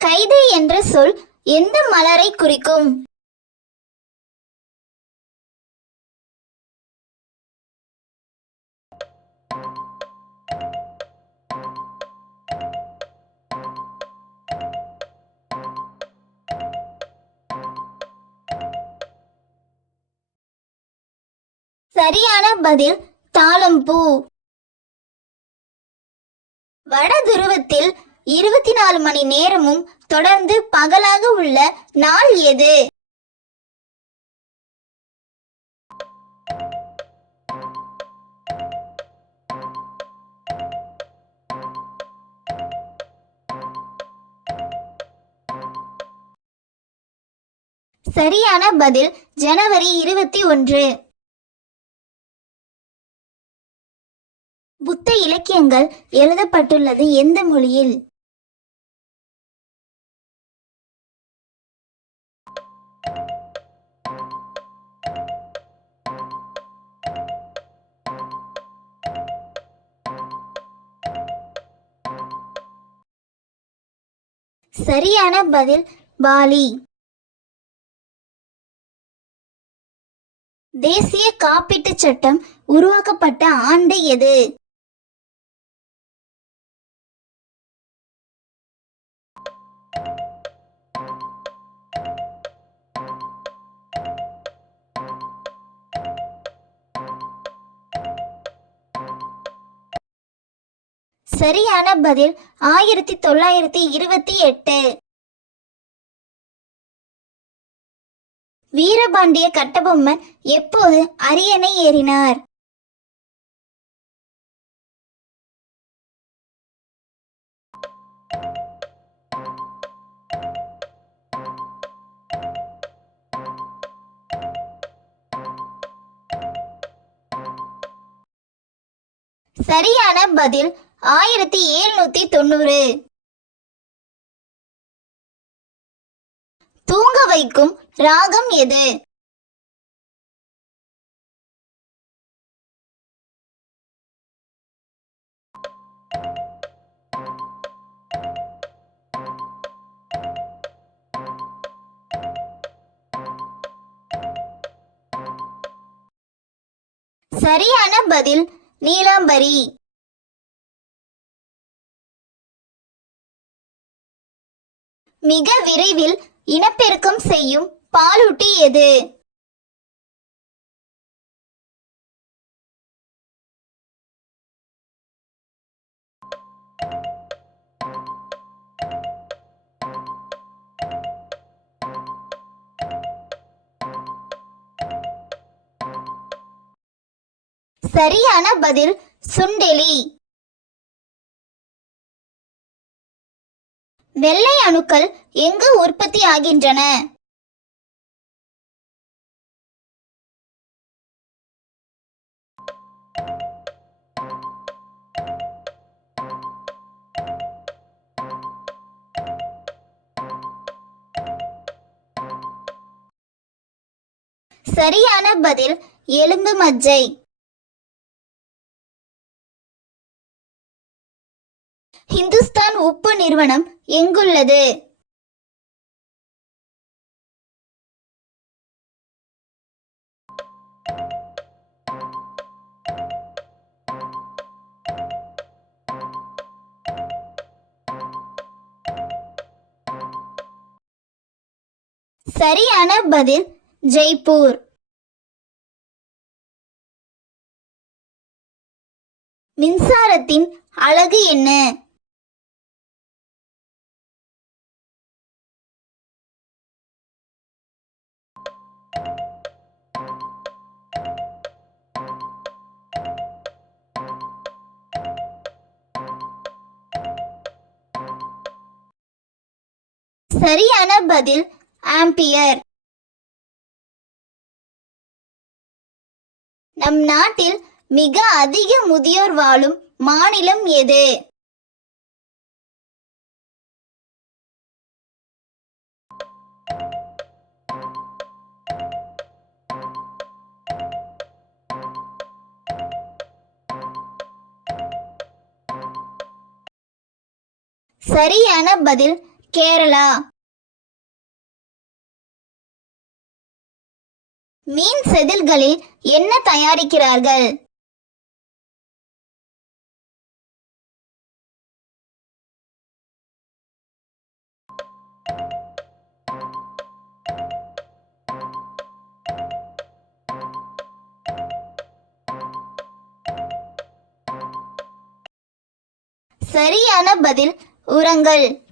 கைதை என்ற சொல் எந்த மலரை குறிக்கும்? சரியான பதில் தாழம்பூ. வட துருவத்தில் 24 மணி நேரமும் தொடர்ந்து பகலாக உள்ள நாள் எது? சரியான பதில் ஜனவரி 21. புத்த இலக்கியங்கள் எழுதப்பட்டுள்ளது எந்த மொழியில்? சரியான பதில் பாலி. தேசிய காப்பீட்டுச் சட்டம் உருவாக்கப்பட்ட ஆண்டு எது? சரியான பதில் 1928. வீரபாண்டிய கட்டபொம்மன் எப்போது அரியணை ஏறினார்? சரியான பதில் 1790. தூங்க வைக்கும் ராகம் எது? சரியான பதில் நீலாம்பரி. மிக விரைவில் இனப்பெருக்கம் செய்யும் பாலூட்டி எது? சரியான பதில் சுண்டெலி. வெள்ளை அணுக்கள் எங்கு உற்பத்தி ஆகின்றன? சரியான பதில் எலும்பு மஜ்ஜை. ஹிந்துஸ்தான் உப்பு நிறுவனம் எங்குள்ளது? சரியான பதில் ஜெய்ப்பூர். மின்சாரத்தின் அலகு என்ன? சரியான பதில் ஆம்பியர். நம் நாட்டில் மிக அதிக முதியோர் வாழும் மாநிலம் எது? சரியான பதில் கேரளா. மீன் செதில்களில் என்ன தயாரிக்கிறார்கள்? சரியான பதில் உரங்கள்.